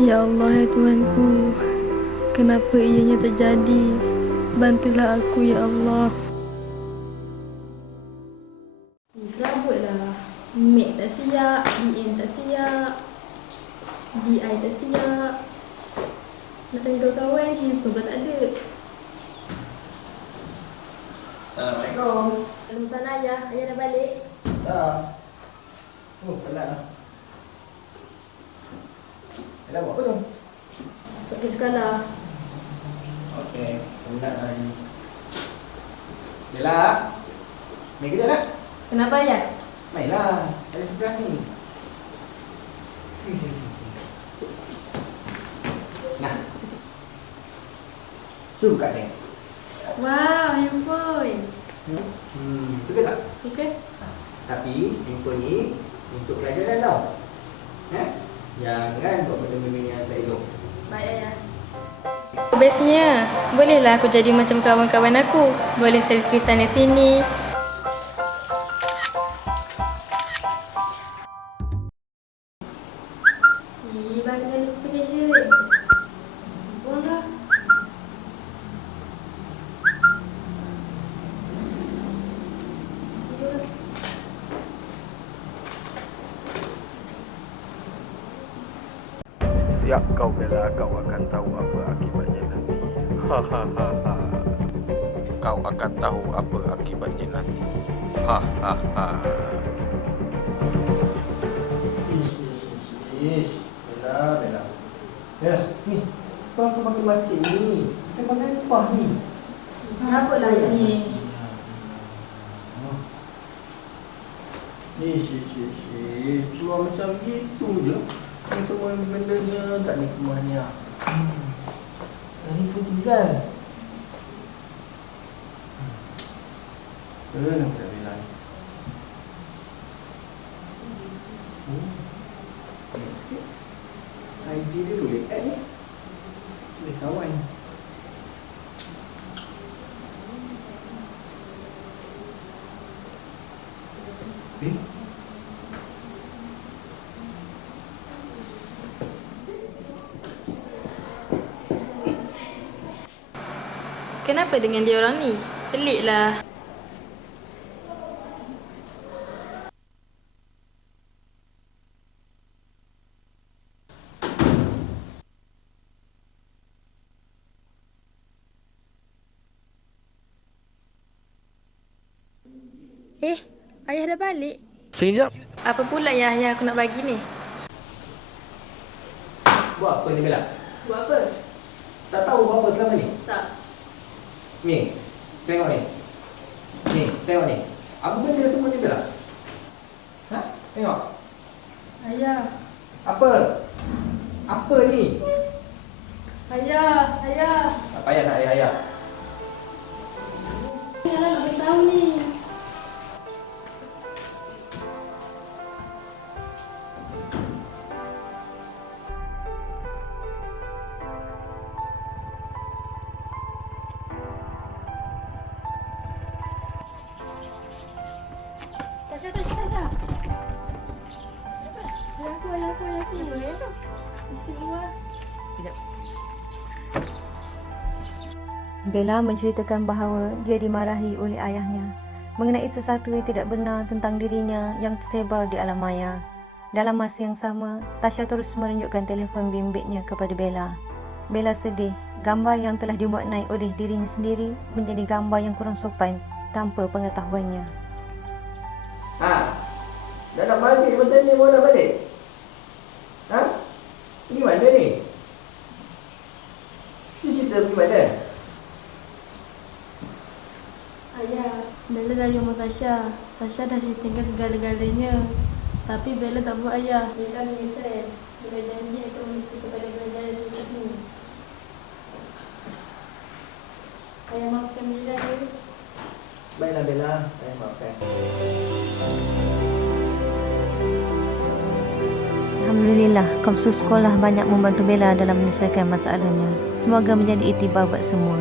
Ya Allah, ya Tuhanku, kenapa ianya terjadi? Bantulah aku, ya Allah. Selambutlah. Mek tak siap, BM tak siap, DI tak siap. Nak tanya kawan-kawan, handphone pun tak ada. Assalamualaikum. Waalaikumsalam ayah. Ayah dah balik? Dah. Penat lah. Dah buat apa tu? Pergi sekolah. Okey, penat lah ni. Bella, main kejap tak? Kenapa ayah? Mainlah, ada sebelah ni. Nah. Suka ni. Wow, handphone. Suka tak? Suka? Tapi handphone ni untuk pelajaran tau. Jangan buat benda-benda yang tak elok. Baik ayah. Bestnya, bolehlah aku jadi macam kawan-kawan aku. Boleh selfie sana sini. Bangga notification. Bola. Siap kau Bella, kau akan tahu apa akibatnya nanti. Hahaha. Kau akan tahu apa akibatnya nanti. Hahaha. Bella. Bella, ni. Kau pakai masker ni. Kita pakai upah ni. Kenapa lah ni? Cuma macam gitu je. Ni semua bendanya kat ni rumahnya. Ini pun tinggal. Kenapa tak bilang? Sikit. IG dia boleh add ni. Boleh kawan. Kenapa dengan dia orang ni? Peliklah. Ayah dah balik? Sekejap. Apa pula yang ayah aku nak bagi ni? Buat apa ni Bella? Buat apa? Tak tahu buat apa selama ni? Tak. Ni, tengok ni. Ni, tengok ni. Apa benda semua ni Bella? Tengok. Ayah. Apa? Apa ni? Ayah. Tak payah nak ayah-ayah. Ayah nak bagi tahu ni. Tasha. Ayahku. Sekejap. Bella menceritakan bahawa dia dimarahi oleh ayahnya mengenai sesuatu yang tidak benar tentang dirinya yang tersebar di alam maya. Dalam masa yang sama, Tasha terus menunjukkan telefon bimbitnya kepada Bella. Bella sedih, gambar yang telah dimuatnai oleh dirinya sendiri menjadi gambar yang kurang sopan tanpa pengetahuannya. Dah nak balik macam ni, mau nak balik? Pergi mana ni? Dia cerita pergi mana? Ayah, Bella dari rumah Tasha. Tasha dah ceritakan segala-galanya. Tapi Bella tak buat ayah. Bella menyesal. Bella janji akan mengikuti kepada pelajaran selepas ni. Ayah maafkan Bella ya. Baiklah Bella, saya maafkan. Alhamdulillah, kampus sekolah banyak membantu Bella dalam menyelesaikan masalahnya. Semoga menjadi iktibar buat semua.